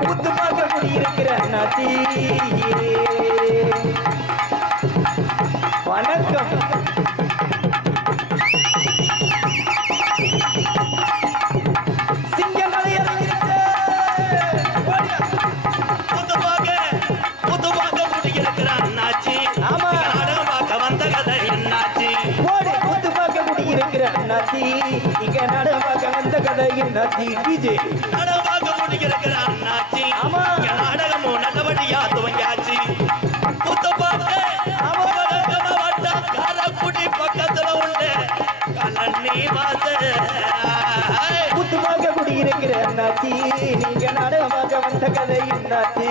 புத்து பார்க்க குடியிருக்கிற டிஜே நாடகம் பார்க்க முடியிருக்கிற அண்ணாச்சி. நாடகமும் நல்லபடியா துவங்கியாச்சு. சிவகங்கை மாவட்டம் காரைக்குடி பக்கத்துல உள்ள கலனி வாச பார்க்க குடியிருக்கிற அண்ணாச்சி நீங்க நாடகம் பார்க்க வந்த கதை என்னாச்சி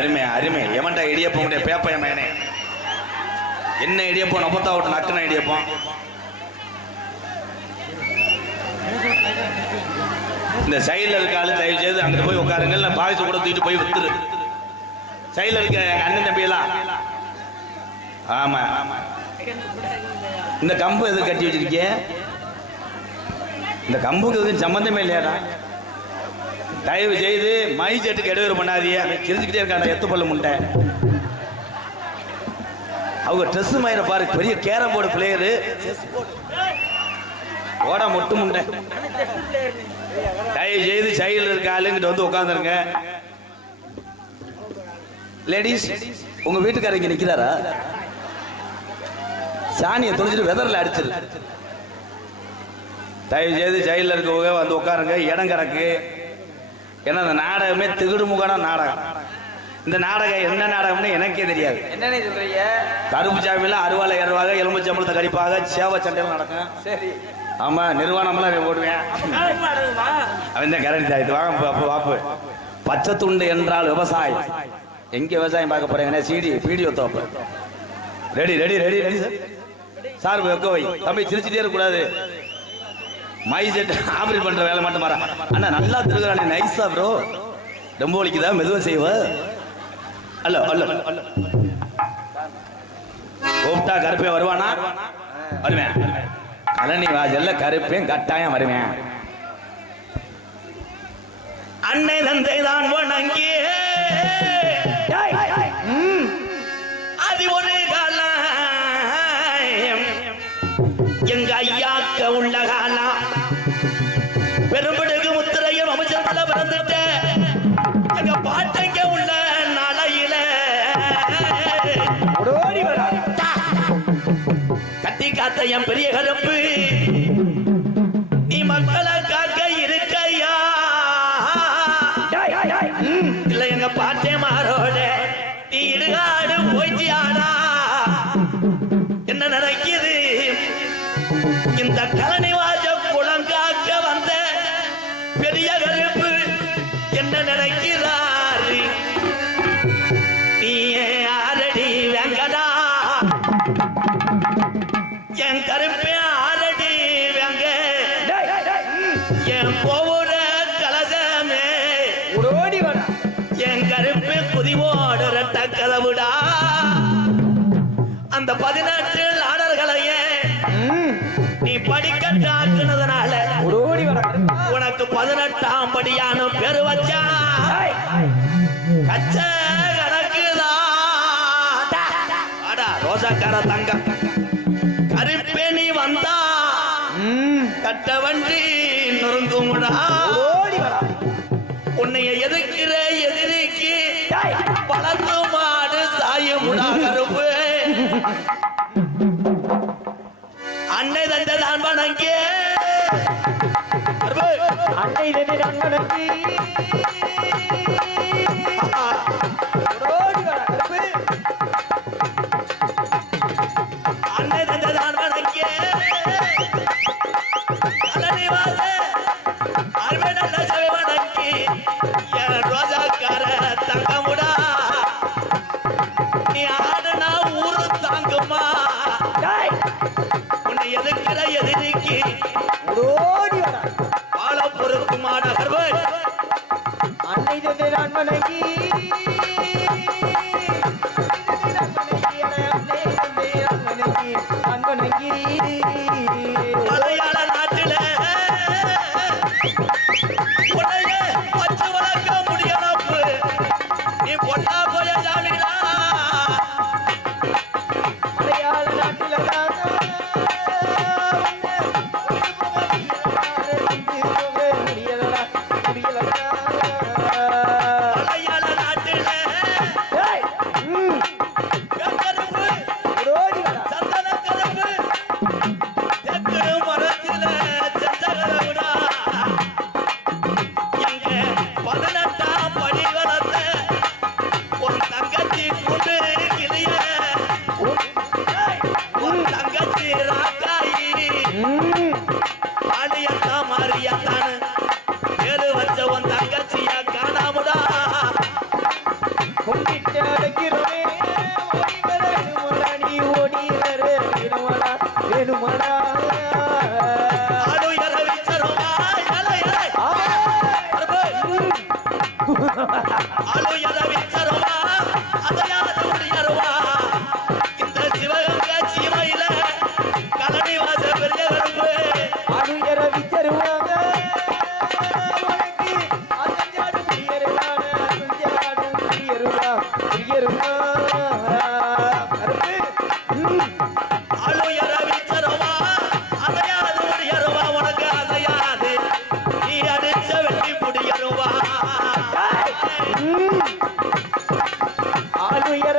அருமை அருமை. அருமை எவன்டா இடியப்பம் உடைய பேப்ப மேனே என்ன இடியப்பம்? நப்பத்தா விட்டு நக்குன இடியப்பம்? இந்த சைடில் இருக்க ஆளு தயவு செய்து அங்கே போய் உட்காருங்க. இல்லை பாயசம் கூட தூக்கிட்டு போய் வித்துரு. சைடில் இருக்க அண்ணன் தம்பி எல்லாம். ஆமா. இந்த கம்பு எது கட்டி வச்சிருக்கீங்க இந்த கம்புக்கு எதுவும் சம்பந்தமே இல்லையாடா? தயவு செய்து மை செட்டுக்கு இடையூறு பண்ணாதீங்க. கிழிஞ்சுக்கிட்டே இருக்காங்க எத்து பல்லு முண்டை? அவங்க ட்ரெஸ் மயிரை பாரு பெரிய கேரம் போர்டு பிளேயரு ஓட மொட்டு முண்டை. தயவு செய்து சைடில் இருக்க ஆளுங்கிட்ட வந்து உட்காந்துருங்க லேடிஸ் உங்க வீட்டுக்காரங்க இங்க நிக்கிறாரா? சாணியை தொலைச்சிட்டு வெதர்ல அடிச்சிரு. தயவு செய்து ஜெயிலில் இருக்கவங்க வந்து உட்காருங்க இடம் கிடக்கு ஏன்னா இந்த நாடகமே திகுடு முகான நாடகம். இந்த நாடகம் என்ன நாடகம்னு எனக்கே தெரியாது. என்னண்ணே சொல்றீங்க? கருப்பு சாமியில் அருவாலை ஏறுவாங்க எலும்பு சம்பளத்தை கடிப்பாங்க சேவை சண்டையில் நடக்கும். சரி. ஆமா நிர்வாணம்லாம் போடுவேன். அவன் தான். கரண்ட் வாங்க அப்போ வாப்பு. பச்சை துண்டு என்றால் விவசாயம். எங்க விவசாயம் பார்க்க போறீங்கன்னா சிடி வீடியோ தோப்பு. Ready ready ready ready sir sir தம்பி சிரிச்சுட்டே இருக்கக்கூடாது. மைசெட் ஆபரேட் பண்ற வேலை மட்டும் மாறா அண்ணா நல்லா திருக்குறானே நைஸா ப்ரோ ரொம்ப ஒழிக்குதா மெதுவாக செய்வ. அல்ல அல்ல. கூப்பிட்டா கருப்பே வருவானா? வருவேன். கலனி வாசல்ல கருப்பேன் கட்டாயம் வருவேன். அன்னை தந்தை தான் வணங்கியே. முத்திரையும் அமைச்சர்ல எங்க பாட்டைங்க உள்ள நாளையில. ஓடி கட்டி காத்த என் பெரிய கருப்பு. நீ மக்களை காக்க இருக்கையா? இல்ல எங்க பாட்டே மாறோட. நீ இடுகாடு போய்ச்சியாடா என்ன நடக்குது இந்த கலனிவா நினைக்கிறாரு நீ ஆரடி வெங்கடா. என் கருப்பே ஆரடி வெங்க. என் கோவுட கலகமே. ஓடி வரா என் கருப்பு குதிவோடு அந்த பதினெட்டு நாடர்களையே நீ படிக்கட்டாக்குனதுனால உனக்கு பதினெட்டாம் படியான கட்ட வண்டி நொறுங்குமுடா உன்னைய எதுக்கிற எதிரிக்கு வளர்ந்து மாடு சாயமுடா கருப்பு. அன்னை தந்த தான் வணங்கே அன்னை தந்தை தான் வணங்கி. எதிர்க்கிற எதிரிக்கு? ஓடி வர ஆள பொறுக்குமா நகர்வன் கிட்ட வைக்கிறோம்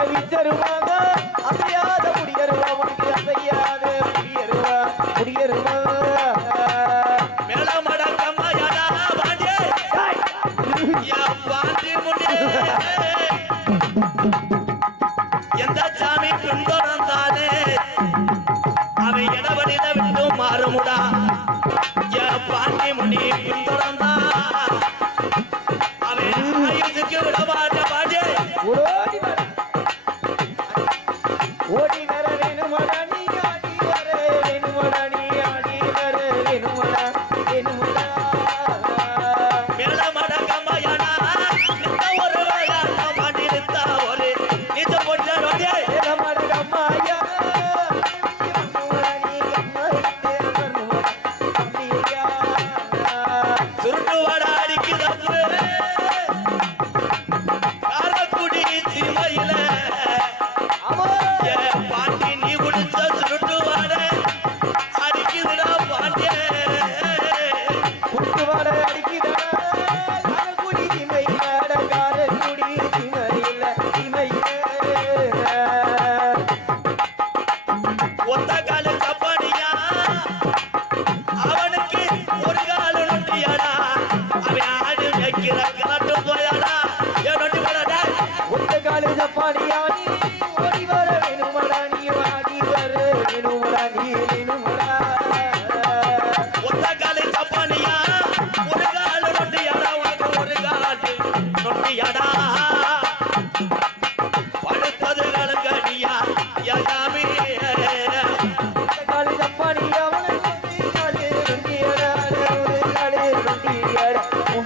விச்சருவாங்க அசையாத குடியருவா உனக்கு அசையாத. குடியருவா குடியருவா எந்த சாமி பின்தொடர்ந்த அவன் இடவழில விட்டு மாறுமுடா. பாண்டி முனி பின்தொடர்ந்த ¡Gracias!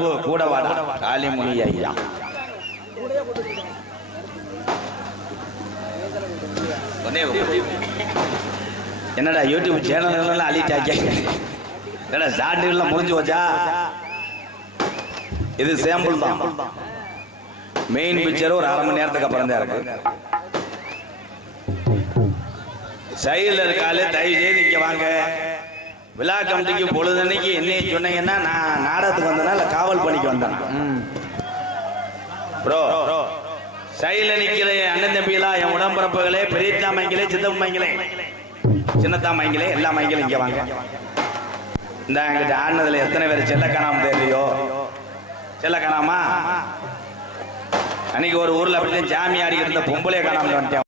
அருப்பு கூட வாடா காளிமுனி ஐயா. என்னடா யூடியூப் சேனல் எல்லாம் என்னடா ஸ்டார்டிங்லாம் முடிஞ்சு வச்சா இது சாம்பிள் தான். மெயின் பிக்சர் ஒரு அரை மணி நேரத்துக்கு அப்புறம் தான் இருக்கு. சைடில் இருக்காலே தயவு செய்து இங்கே வாங்க. விழா கமிட்டிக்கு பொழுதன்னைக்கு என்னைய சொன்னீங்கன்னா நான் நாடகத்துக்கு வந்து காவல் பணிக்கு வந்தான். ப்ரோ சைல நிற்கிற அண்ணன் தம்பிகளா என் உடம்பரப்புகளே பெரியத்தா மைங்களே சித்தப்பு மைங்களே சின்னத்தா மைங்களே எல்லா மைங்களும் இங்க வாங்க. இந்த எங்கிட்ட ஆடினதுல எத்தனை பேர் செல்ல காணாம தெரியலையோ செல்ல காணாமா? அன்னைக்கு ஒரு ஊர்ல அப்படிதான் ஜாமி ஆடி இருந்த பொம்பளை காணாமல் வந்துட்டேன்.